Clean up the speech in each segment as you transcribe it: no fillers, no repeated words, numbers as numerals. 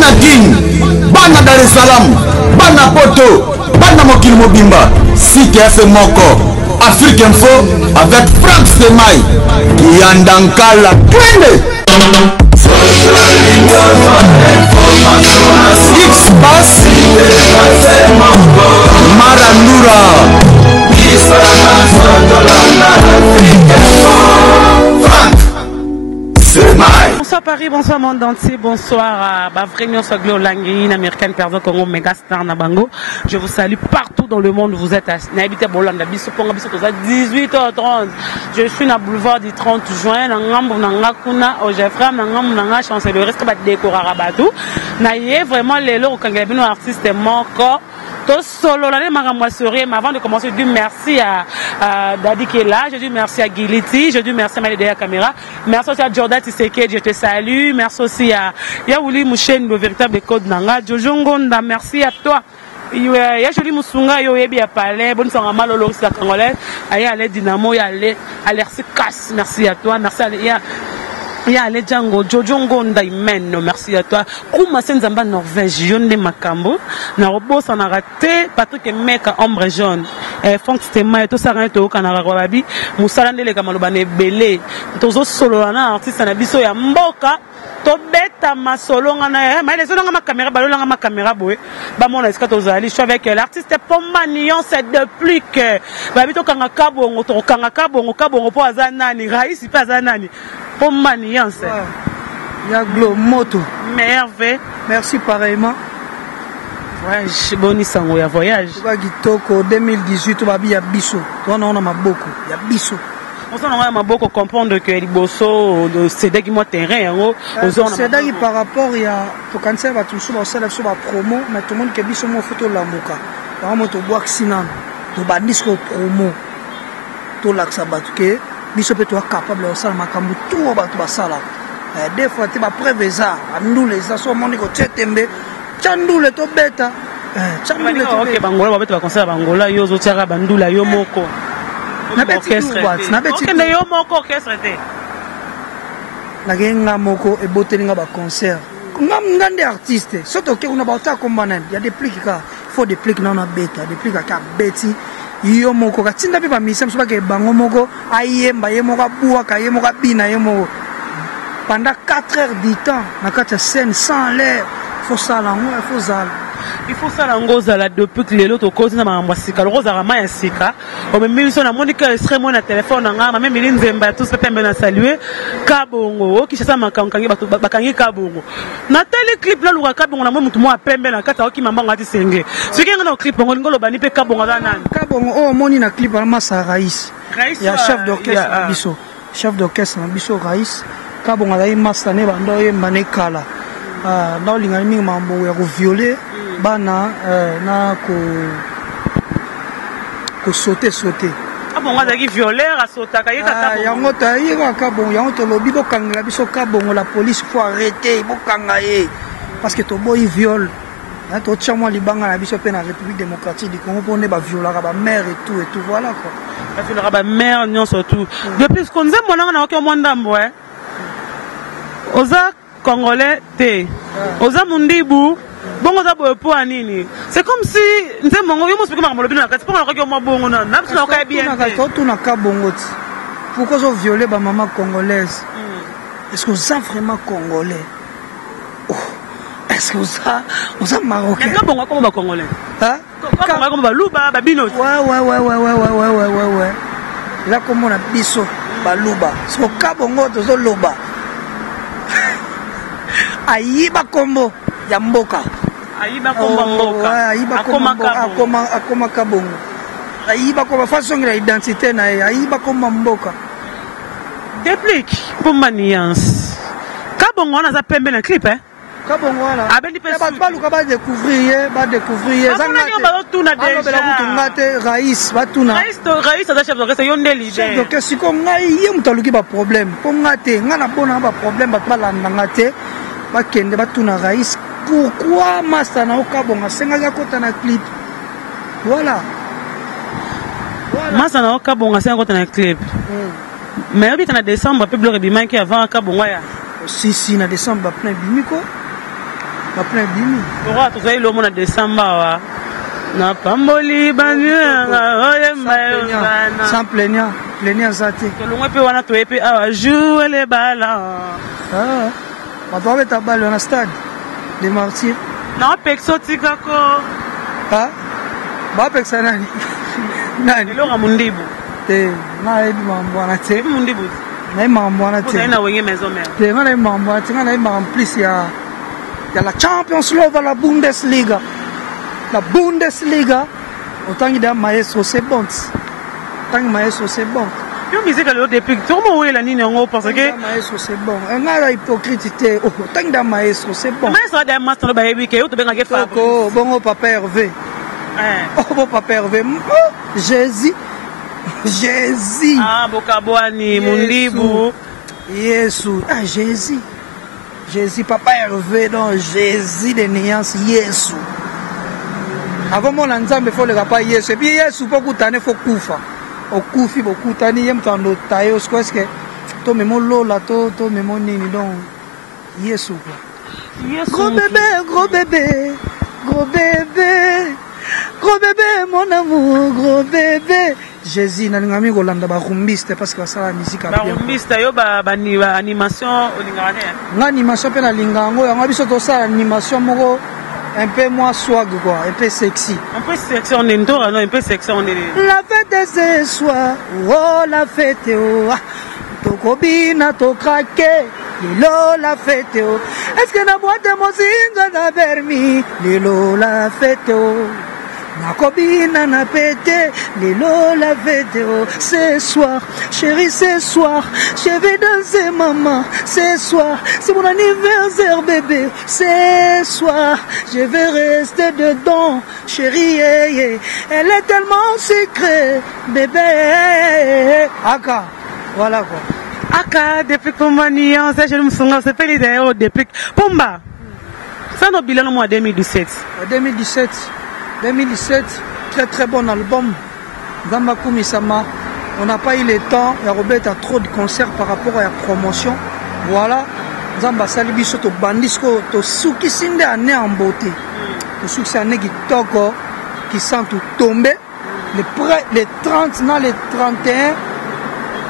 bana Guine, bana Dar es Salaam, bana Poto, bana Mokili Mobimba, site FM Moko, Afrique Info avec Franck Semaï, Yandankala, Twende. X-Pass, Marandura. Bonsoir Paris, bonsoir monde entier, bonsoir à Vrenion Soglo Langui, américaine perdant Congo, méga star Nabango. Je vous salue partout dans le monde où vous êtes à Naibité Bolanda, Bissoponga, Bissot, 18h30. Je suis dans le boulevard du 30 juin, Nangambo, Nangakuna, au Jeffrey, Nangam, Nanga, chancellerie, risque de décorer Rabatou. Naïe, vraiment, les lots, quand il y a un artiste mort, solo l'année maramouasserie, mais avant de commencer, je dis merci à Daddy qui est là, je dis merci à Giliti, je dis merci à Malédéa Caméra, merci aussi à Jordan Tiseke, je te salue, merci aussi à Yaouli Mouchen, le véritable code Nanga, Jojo Ngonda, merci à toi. Ya joli musunga yo yebi ya palais bonne sanga malolo sa congolais aya ale dynamo ya ale alersi casse merci à toi merci à ya ale Django Jojo Ngonda imeno merci à toi Kuma Senzamba Norvège yonde makambo na robosa na raté Patrick Meka ombre jaune Franck Stemma to sarana to kanara babi musala ndele kamaloba ne belé tozo solo na artiste na biso ya mboka to beta masolonga na mais les olonga ma caméra balolanga ma caméra boé ba mona eska tozali je suis avec l'artiste Pomanion c'est depuis que babi to kanga kabongo to kanga kabongo po azanani raisi pa azanani Pomanion c'est ya glo moto merveille merci pareillement voyage boni sango ya voyage ba gitoko 2018 babi ya biso to na ona maboko ya biso. On s'en beaucoup comprendre que les bossos de CD qui montent terrain, CD par rapport à pour quand ça va tout sur la promo, mais tout le monde qui dit sur mon photo la moka. Par exemple, tu bois sinan, tu vas disco promo, tu l'as que biso peut être capable de faire makambu tout ba tu vas ça là. Des fois tu vas prévoir ça, nous les assos mon ko tchetembe, chandule to beta. Chandule to. OK, bangola ba tu conseiller bangola yo zo tiara bandula yo moko. Nakende yo moko orchestre te nagenga moko e botelinga ba concert ngande artiste soto ke una bauta kombanen ya des plics ka faut des plics na beta des plics ka beti yo moko ka tinda pe ba misem so ba ke bango moko ayemba ye moko bua ka ye moko bina ye moko pendant 4 heures du temps na kata scène sans l'air faut ça là il faut ça. Il faut ça l'angoza là depuis que les autres causes na mamwasika le rosa rama yasika o même mission na monika extrêmement na téléphone nga même milin zemba tous pembe na saluer kabongo ki chasa makangi bakangi kabongo na tele clip là luka kabongo na mutu mo pembe na kata oki mamba ngati senge soki nga na clip ngolo bani pe kabongo za nani kabongo o moni na clip ma sa Raïs ya chef d'orchestre biso chef d'orchestre biso Raïs kabongo la masa ne bando ye mane kala na linga mingi mambo ya ko violer bana na ko sauter ah bon ngazaki violeur a sauter ka yeka yango ta yeka ka bon yango to lobi ko kangela biso ka bon la police faut arrêter bo kanga ye parce que to boy viol na to tchamo libanga na biso pe na République démocratique du Congo pour ne ba violer ba mère et tout voilà quoi ba violer ba mère nyon surtout depuis ce qu'on dit monanga na ko mondambo oza congolais te oza mundibu bongo za boye po anini c'est comme si nze mongo yo mosiki ma molobino na kati pour na ko mo bongo na biso na ka bien tout na ka bongo ti pourquoi zo violer ba maman congolaise est-ce que vous êtes vraiment congolais est-ce que vous êtes marocain est-ce que bongo comme ba congolais hein comme ba luba ba bino ouais là comme on a biso ba luba so ka bongo to zo loba ayiba kombo ya mboka ayiba kombo mboka ayiba kombo akoma kabongo ayiba kombo façon de identité na ayiba kombo mboka déplique pour maniance kabongo na za pembe na clip kabongo wala abendi pe ba luka ba découvrir zangate ba tuna déjà ngate Raïs ba tuna Raïs za chef d'orchestre yonde leader donc si ko ngai ye mutaluki ba problème po ngate ngana bona ba problème ba landa ngate ba kende ba tuna Raïs pourquoi Masta na okabonga senga kota na clip voilà Masta na okabonga senga kota na clip mais habite na décembre pe blore bimaki avant kabonga ya si na décembre plein bimiko La plein dimi. Pourquoi tu sais le monde de Samba na pamboli banyanga oyemba sans plaignant zate. Que l'on peut wana to epe a jouer les ballons. Ah. On va mettre ta balle dans le stade des martyrs. Non, pexo tikako. Ah. Ba peksa nani. Nani lo ngamundibu. Na ebi mambwana te. Mundibu. Na mambwana te. Na wenge maison mère. Te na mambwana te na en plus il y a la Champions League, la Bundesliga. La Bundesliga, autant qu'il y a maestro, c'est bon. Autant qu'il maestro, c'est bon. Yo musique le depuis comment où est la ligne en haut parce que maestro c'est bon. On a la hypocrite autant qu'il y a maestro, c'est bon. Maestro da master no ba yebi ke yo to benga ke fa. Bon papa Hervé. Oh papa Hervé. Jésus. Ah bokabwani mundibu. Yesu. Ah Jésus. Jésus papa Hervé donc Jésus de nuance Yesu. Avant mon ensemble faut le pas Yesu. Et puis Yesu pour kutane faut kufa. Au kufi beaucoup tani yem tando tayo est-ce que to memo lola to memo nini donc Yesu quoi. Yesu. Gros bébé mon amour gros bébé. Jésus nalingami kolanda ba rumbiste parce que ça la musique a bien. Ba rumbiste yo ba animation olingane. L'animation pe na lingango yango biso to ça animation moko un peu moins swag quoi, un peu sexy. Un peu sexy on est non, un peu sexy on est. La fête ce soir, oh la fête oh. To kobina to craquer, lilo la fête oh. Est-ce que na boîte de mozinga na permis, lilo la fête oh. Na copine na pété, lilo la vidéo. Ce soir, chérie, ce soir, je vais danser maman. Ce soir, c'est mon anniversaire bébé. Ce soir, je vais rester dedans, chérie. Elle est tellement secrète, bébé. Aka, voilà quoi. Aka, depuis Pomani, je me souviens, c'est pas l'idée depuis Pomba. Ça nous bilan au mois 2017. 2017, très bon album. Zamba Kumisama, on n'a pas eu le temps. Robert a trop de concerts par rapport à la promotion. Voilà. Zamba Salibiso to Bandisco, to Suki Sinde année en beauté. To Suki année qui toko, qui sent tout tomber. Les 30, non les 31,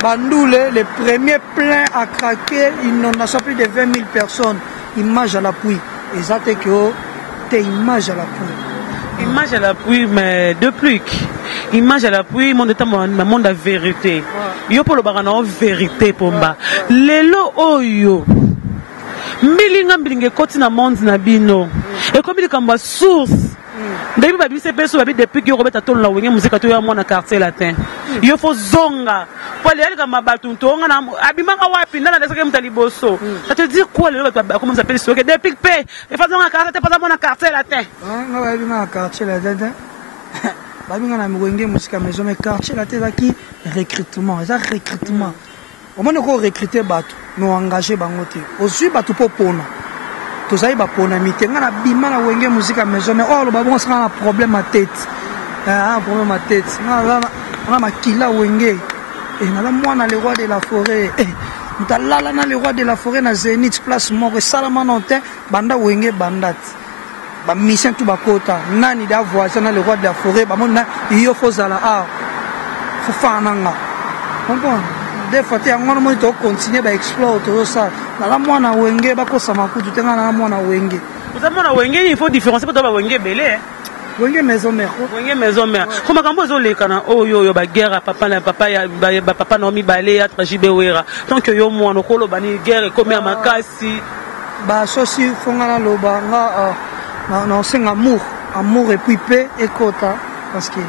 Bandoule, les premiers pleins à craquer, inondation plus de 20 000 personnes. Image à l'appui. Et ça, c'est que t'es image à l'appui. Image à l'appui, mais de plus. Image à l'appui, mon état, mon de vérité. Yo pour le barano vérité pour moi. Lelo oyo. Milinga milinga koti na monde na bino. Et comme il kamba source. Depuis babi c'est perso babi depuis que Robert a tourné la wenge musique to ya mona quartier latin. Yo faut zonga. Pour aller kamba batunto nga na abimanga wapi na ndesa ke mtali boso. Ça te dire quoi le comment ça s'appelle ce que depuis pe et faisons un quartier pas mona quartier latin. Nga babi ma quartier latin. Babi nga na wenge musique maison mais quartier latin qui recrutement, ça recrutement. Au moins ko recruter bato, no engager bango te. Aussi bato po pona. Tous les gens na bima na wenge musique maison mais oh le babon sera un problème à tête. Un problème à tête. On a makila wenge. Et na la moi na le roi de la forêt. Mtalala na le roi de la forêt na Zenith place mort salama nonte banda wenge bandat. Ba mission tout bakota. Nani da voisin na le roi de la forêt ba mona yo fozala a. Faut fananga. Comprends? Des fois tu as un moment to continuer ba explore tout ça. La mwana wenge ba ko sama kutu tenga na mwana wenge. Vous avez mwana wenge il faut différencier pas ba wenge belé. Wenge maison mère. Wenge maison mère. Comme kambo zo le kana oh yo ba guerre papa na papa ya ba papa na mi balé ya trajibe wera. Donc yo mwana ko lo bani guerre comme ya makasi. Ba sosi fonga na loba nga na senga amour et puis paix et quota parce que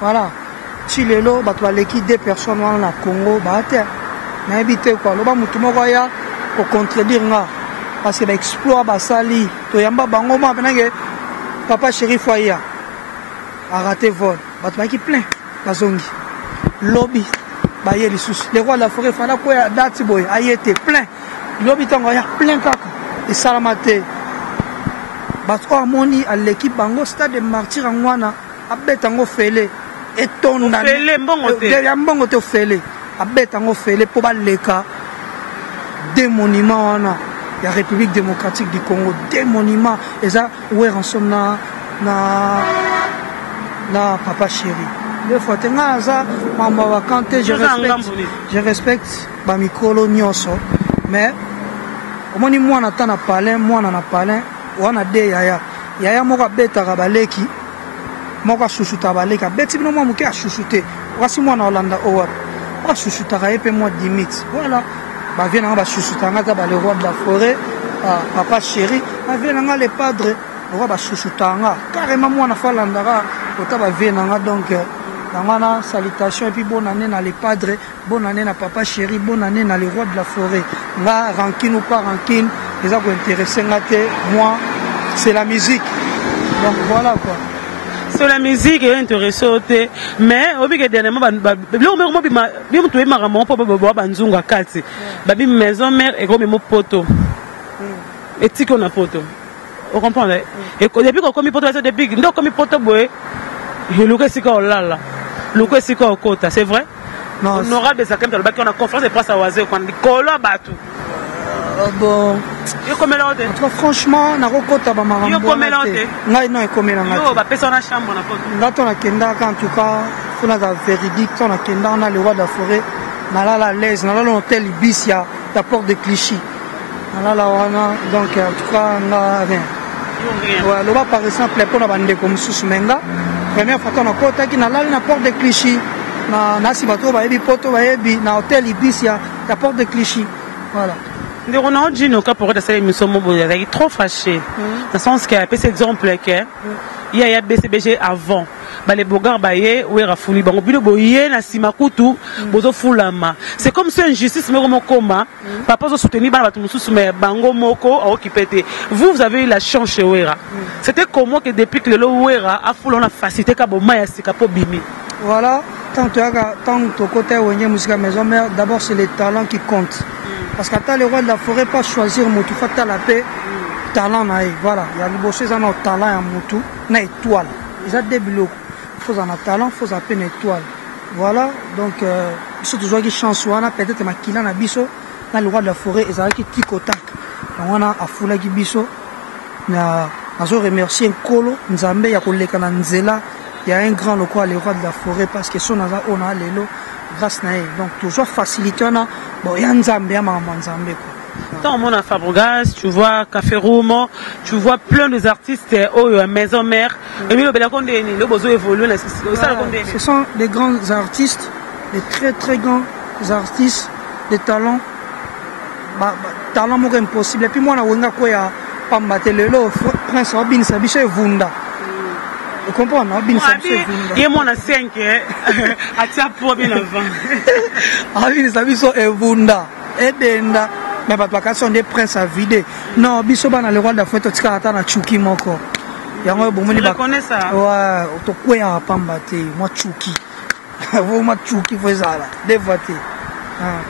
voilà. Si les lots, l'équipe des personnes dans le Congo, na habité quoi. Le bas mutumo ya pour contredire nga parce que l'exploit basali to yamba bango ma benage papa shérif ya a raté vol. Batwa qui plein bazongi. Lobby ba yeli sous. Les rois de la forêt fana ko ya dati boy a été plein. Lobby tango ya plein kaka. Et salamate. Batwa moni à l'équipe bango stade de martyr ngwana abetango fele. Et ton fele mbongo te fele abetango fele po baleka des monuments wana la République démocratique du Congo, des monuments, et ça, où est ensemble na Papa Chéri. Des fois, je respecte ma micro nyonso, mais au moins moi na tana palin, moi na palin, wana de yaya moko beta rabaleki, moko chouchouta baleka, beti bino moi muke a chouchouté. Voici moi na Hollanda owa. Moi chouchouta raepe moi limite. Voilà. Ba vient ba chouchouta ngata ba le roi de la forêt, Papa Chéri, ba vient nga le padre, roi ba chouchouta nga. Carrément moi na falandara, ota ba vient nga donc dans salutation et puis bonne année dans les padres, bonne année dans Papa Chéri, bonne année dans les rois de la forêt. Là, rancune ou pas rancune, les gens qui intéressent moi, c'est la musique. Donc voilà quoi. C'est la musique est intéressante, mais au bout dernièrement, maison mère et comme poto. Et si qu'on a poto, vous comprenez? Et depuis qu'on commis poto, depuis qu'on commis poto, je le sais qu'on l'a là. Le c'est quoi au quota, c'est vrai? Non. Honorable de Sakem, on a conférence de presse à Oisé, on dit Kola Batou. Bon. Il comme l'autre. Franchement, on a recota ba marambo. Il comme l'autre. Non, non, il comme l'autre. Yo, ba personne na chambre na poto. Là, on a kenda en tout cas, on a la véridique, on a kenda, on a le roi de la forêt, on a la l'aise, on a l'hôtel Ibis, il y a la porte de Clichy. On a la wana, donc en tout cas, on a rien. Ouais, le bas par exemple, pour la bande comme Sousmenga. Première fois qu'on a côté qui n'a la porte de Clichy, na sibato ba ebi poto ba ebi na hôtel Ibis ya la porte de Clichy. Voilà. On a dit nos cas pour cette émission il est trop fâché. Dans le sens qu'il y a cet exemple que il y a BCBG avant. Les bogards baye ou rafouli bango bilo boye na simakutu bozo fulama. C'est comme si injustice mais comme coma papa zo soutenir ba batu mususu mais bango moko a occupé. Vous avez eu la chance chez Wera. C'était comment que depuis que le Wera a foulé on a facilité ka boma ya sika po bimi. Voilà, tant que côté Wenye musique maison mère d'abord c'est les talents qui comptent. Parce qu'attends le roi de la forêt pas choisir Moutou fata la paix talent naï. Voilà, il y a le bossé ça no talent à Moutou na étoile. Ils ont des blocs. Il faut un talent, il faut un peu une étoile. Voilà, donc, ils toujours qui chance, peut-être ma kila na biso, dans le roi de la forêt, ils ont qui tikotak. Donc, on a Afoula qui biso, na remercier un colo, Nzambe, il y a koleka na Nzela, il y a un grand local, le roi de la forêt, parce que son naza, on a l'élo, grâce à eux. Donc, toujours faciliter, on a, bon, il y a Nzambe, il y a Nzambe, quoi. Dans mon Fabregas, tu vois Café Roumo, tu vois plein d'artistes maison mère. Et le besoin évolue. Ce sont des grands artistes, des très très grands artistes, des talents. Talent impossible. Et puis moi, on a quoi pas le Prince Robin Sabiche et Vunda. Vous comprenez? Robin Sabiche et Vunda. Il y a mon 5 à tia pour bien avant. Robin Sabiche et Vunda. Et Benda. Mais pas sont des princes à vider. Non, bisoba na le roi de la fête tu ata na chuki moko. Yango bomoni ba. Tu connais ça? Ouais, to kwea pamba te, moi chuki. Vous moi chuki fezala, dévoté.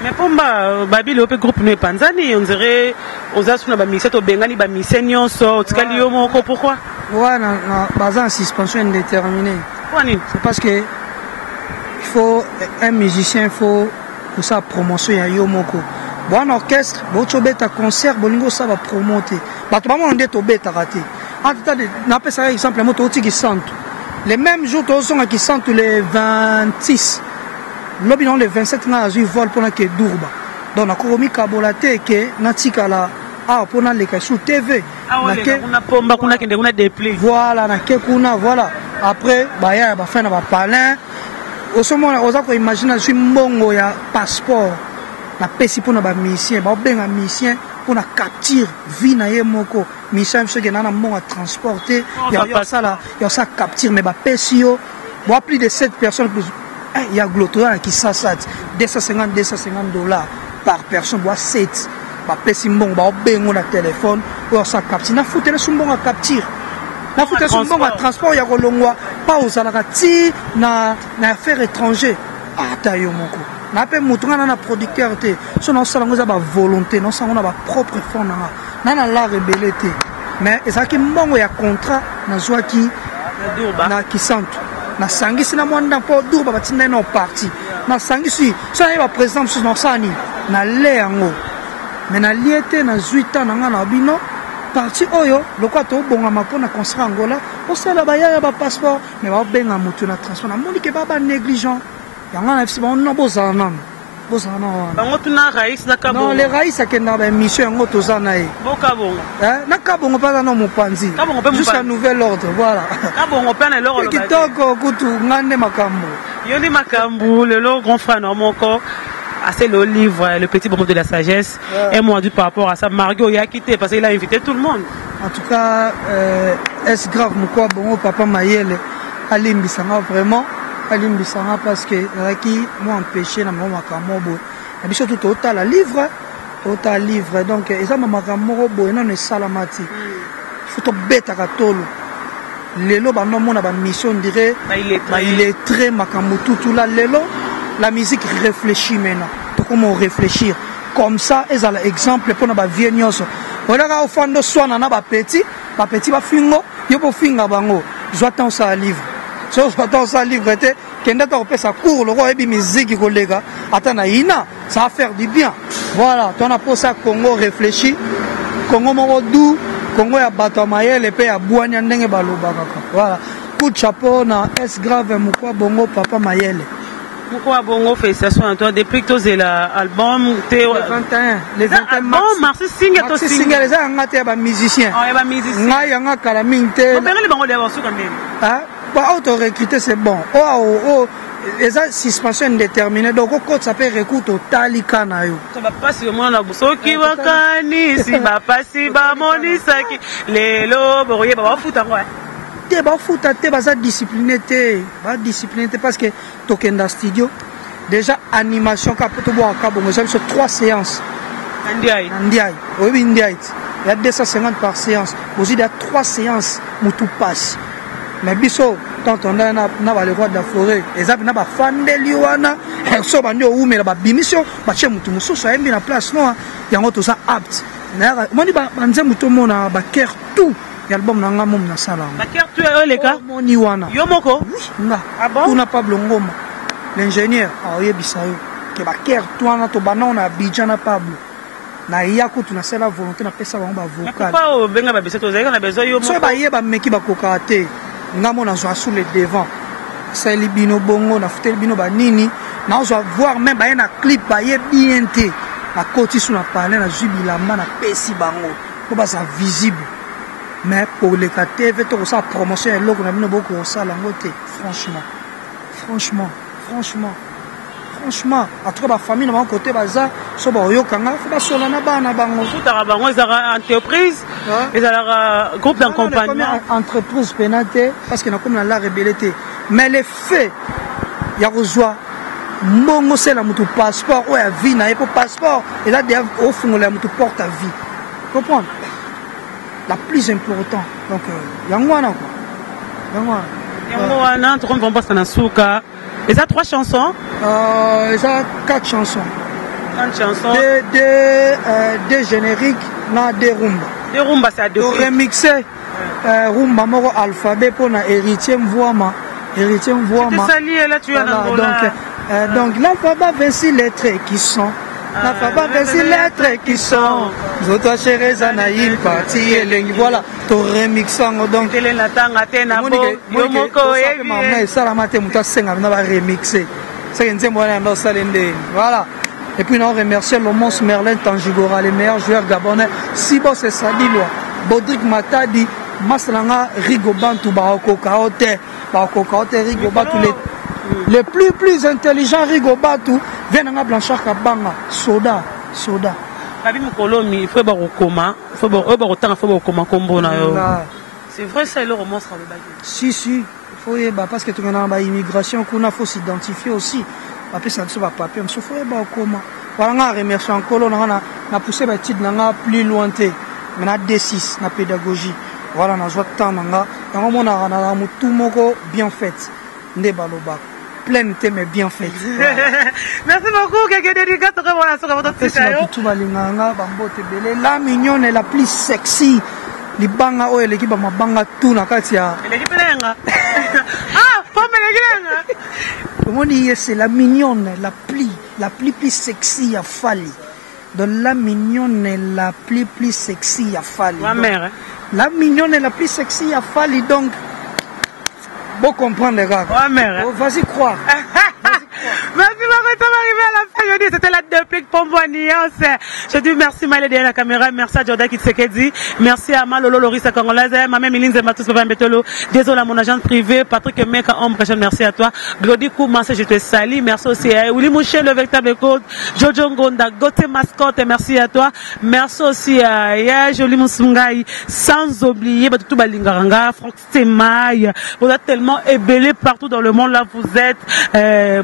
Mais pomba babi le groupe ne panzani, on dirait aux asuna ba mixé to bengani ba mixé nyonso, tikali yo moko pourquoi? Ouais, na bazan suspension indéterminée. C'est parce que il faut un musicien, il faut pour sa promotion ya yo moko. Bon orchestre, bon beta concert, bolingo ça va promoter. Bah tout le monde est au beta raté. En tout cas, on appelle ça exemple moto qui sentent. Les mêmes jours tous sont qui sentent les 26. L'obino les 27 na azu vol pour na ke Durba. Donc na komi kabolate ke na tikala ah pour na leka sur TV. Na ke kuna pomba kuna kende kuna déplay. Voilà na ke kuna voilà. Après bah ya ba fin na ba palin. Au ce moment on a imaginer sur mbongo ya passeport. Na pesi pour na ba musicien ba benga musicien pour na capture vie na ye moko musicien ce que na mbongo à transporter ya ça là ya ça capture mais ba pesi yo bon plus de 7 personnes plus il y a Glotoya qui s'assate $250 par personne boit 7 ba pesi mbongo ba bengo na téléphone pour ça capture na foutre le mbongo à capture na foutre le mbongo à transport ya kolongwa pas aux alakati na affaires étrangères ata yo moko na pe mutunga na producteur te so na sala ngoza ba volonté non ça on a ba propre fond na la rebelle te mais ezaki mbongo ya contrat na zwaki na kisantu na sangisi na mwanda po Durba batinda no parti na sangisi so na ba président so na sani na le yango mais na lié na 8 ans nanga na bino parti oyo lokwa to bonga mapona construire Angola o sala ba ya ba passeport mais ba benga mutu na transport na moni ke ba négligent yanga na fisi ba on bozana nan bozana wana bango tuna raïs na kabongo non les raïs akenda ba mission ngo tozana e boka bongo na kabongo pa na mopanzi jusqu'à nouvel ordre voilà kabongo pa na loro kitoko kutu ngande makambo yoni makambo le grand frère normoko. C'est le livre Le Petit Bonbon de la Sagesse. Et moi, par rapport à ça, Margot il a quitté parce qu'il a invité tout le monde. En tout cas, est-ce grave, mon bon papa Mayele, Alim Bissanga vraiment, Alim Bissanga parce que qui m'a empêché dans mon macamobo. Et puis surtout, autant la livre, donc, et ça m'a macamobo, et non, les salamati. Il faut bête à Katolo. Lelo, bah non, mon a mission, on dirait, il est très macamoto, tout là, Lelo. La musique réfléchit maintenant. Comment réfléchir? Comme ça, ils ont l'exemple pour nos vieux nyos. Voilà, au fond de soi, on a un petit va fingo, il faut finga bango. J'attends ça à livre. J'attends ça à livre. Quand on a sa cour, le roi et musique, collègue, attends, ça va faire du bien. Voilà, on a pour ça Congo réfléchit. Congo Morodou, Congo a battu Mayel et puis à Boignandeng et Balobaka. Voilà. Coup de chapeau, na S grave, Moukwa Bongo, papa Mayel. Pourquoi Bongo félicitations à toi depuis que tu as l'album les 21 mars Marcy Singer to Singer les a ba musicien ba musicien nga yanga kala minte on les bango de basu quand même ba auto recruter c'est bon oh les a suspension indéterminée donc quand ça peut recours total kana yo ça va pas sur moi na busoki wakani si ba pasi ba monisaki lelo boye ba futa quoi ba futa te ba discipliné parce que tokenda studio déjà animation kapoto bo akabongo ça sur 3 séances ndiaï oui ndiaï il y a 250 par séance aussi il y a 3 séances mutu passe mais biso tant on a na ba le roi de la forêt ezap na ba fandeli wana so bandi o umela ba bimission ba che mutu mususu ayembi na place no yango to ça apte na moni ba nze mutu mona ba cœur tout l'album nanga mom na sala ba cœur tu es les gars moni wana yo moko nga tu na Pablo Ngoma l'ingénieur oyebisa yo ke ba cœur toi na to banana Abidjan na Pablo na yako tu na sala volonté na pesa bango ba vocal pas o benga ba biseto zeka na besoin yo moko so ba yeba meki ba kokate nga mona zo sous le devant ça libino bongo na futel bino ba nini na zo voir même ba na clip ba ye bien té na koti sous na parler na jubilamba na pesi bango ko ba ça visible. Mais pour les KTV, tout ça, promotion, et l'autre, on a mis beaucoup au salon, franchement, à tout cas, la famille, de mon côté, ça, so ba yo kanga, faut pas solo na ba na bango. Tout à bango, ils ont entreprise, ils ont groupe d'accompagnement. Entreprise pénalité, parce qu'il y a comme la rébellité. Mais les faits, il y a rejoint. Mongo c'est la moto passeport, ouais, vie, n'a pas passeport, et là, au fond, la moto porte à vie. Comprendre? La plus importante. Donc, Yangwana quoi. Yangwana, tu comprends pas, c'est un souka. Et ça, 3 chansons? Et ça, 4 chansons. 4 chansons. Des génériques, na des rumba. Des rumba, c'est à deux. Remixé. Rumba, moro alphabet pour na héritier m'voima. Héritier m'voima. C'est sali, là, tu es en donc, l'alphabet 26 lettres qui sont. La faba des lettres qui sont Zoto chérie Zanaïl parti elengi voilà to remixango donc tele na tanga tena bo yo moko ebi maman sala mate muta senga na ba remixer c'est que nzembo na ndo salende voilà et puis on remercie le monstre Merlin Tangigora les meilleurs joueurs gabonais Sibo c'est Sadilwa Bodrik Matadi Maslanga Rigobantu Baokokaote Rigobantu les plus intelligents Rigobatu viennent à Blanchard Kabanga, soda. C'est vrai ça le roman sera le bail. Si, il faut parce que tu as immigration, il faut s'identifier aussi. Après ça ne va pas papier, il faut comment. Voilà, remercie encore, on a poussé ma petite plus lointain. Maintenant D6, la pédagogie. Voilà, on a joué tant nanga. On a tout moko bien fait. Ndebaloba. Pleine thème mais bien faite. Merci beaucoup, quelqu'un dédicace sur votre la mignonne est la plus sexy. Les banga ou l'équipe ma banga tout na katia. L'équipe lenga. Ah, pomme lenga. Comment dire c'est la mignonne, la plus sexy à Fali. Donc la mignonne est la plus sexy à Fali. Ma mère. Hein? La mignonne est la plus sexy à Fali, donc bon comprendre les gars. Ma mère. Oh, vas-y croire. Merci beaucoup, ça arrivé à la fin. Je dis, c'était la duplique pour moi, nuance. Je dis merci Maïlé derrière la caméra, merci à Jordan Kitsekedi, merci à Malolo Lorisa Congolaise, ma mère Miline Zematus Papa Mbetolo, désolé à mon agent privé, Patrick Meka Ombre, merci à toi. Glody Koumanse, je te salue, merci aussi à Willy Mouché, le véritable code, Jojo Ngonda, Gote Mascotte, merci à toi. Merci aussi à Ya Jolie Moussungai, sans oublier, tout Balingaranga, Franck Semaille, vous êtes tellement ébellés partout dans le monde, là vous êtes,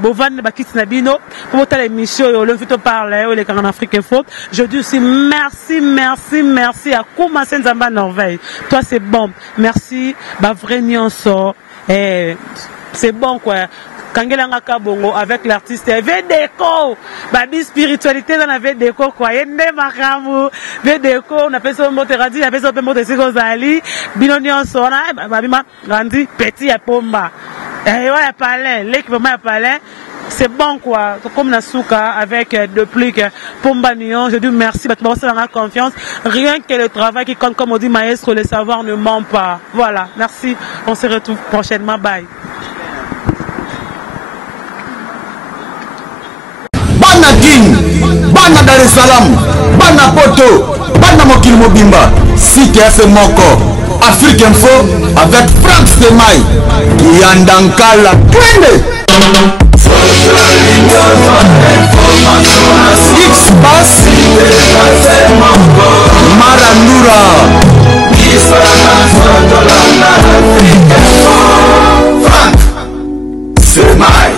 Bovan Bakis Nabino, pour votre émission, le futur parler, les en Afrique Info. Je dis aussi merci à Kouma Senzamba Norvège. Toi c'est bon. Merci, Bavrénion so. C'est bon quoi. Kangelanga Kabongo avec l'artiste Vedeko. Babi spiritualité dans la Vedeko quoi. Yende makamu. Vedeko, on appelle ça Moteradi, on appelle ça Motesigozali. Binonion so. Babi ma grandi petit à Pomba. Et ouais, palais, l'équipement à palais. C'est bon quoi, comme Nasuka avec depuis que Pombanion, je dis merci, parce que on a confiance. Rien que le travail qui compte, comme on dit maestro, le savoir ne ment pas. Voilà, merci, on se retrouve prochainement, bye. Bana King, Bana Dar es Salaam, Bana Poto, Bana Mokil Mobimba, Site Afe Moko, Afrique Info avec Franck Semaille, Yandankala, Twende.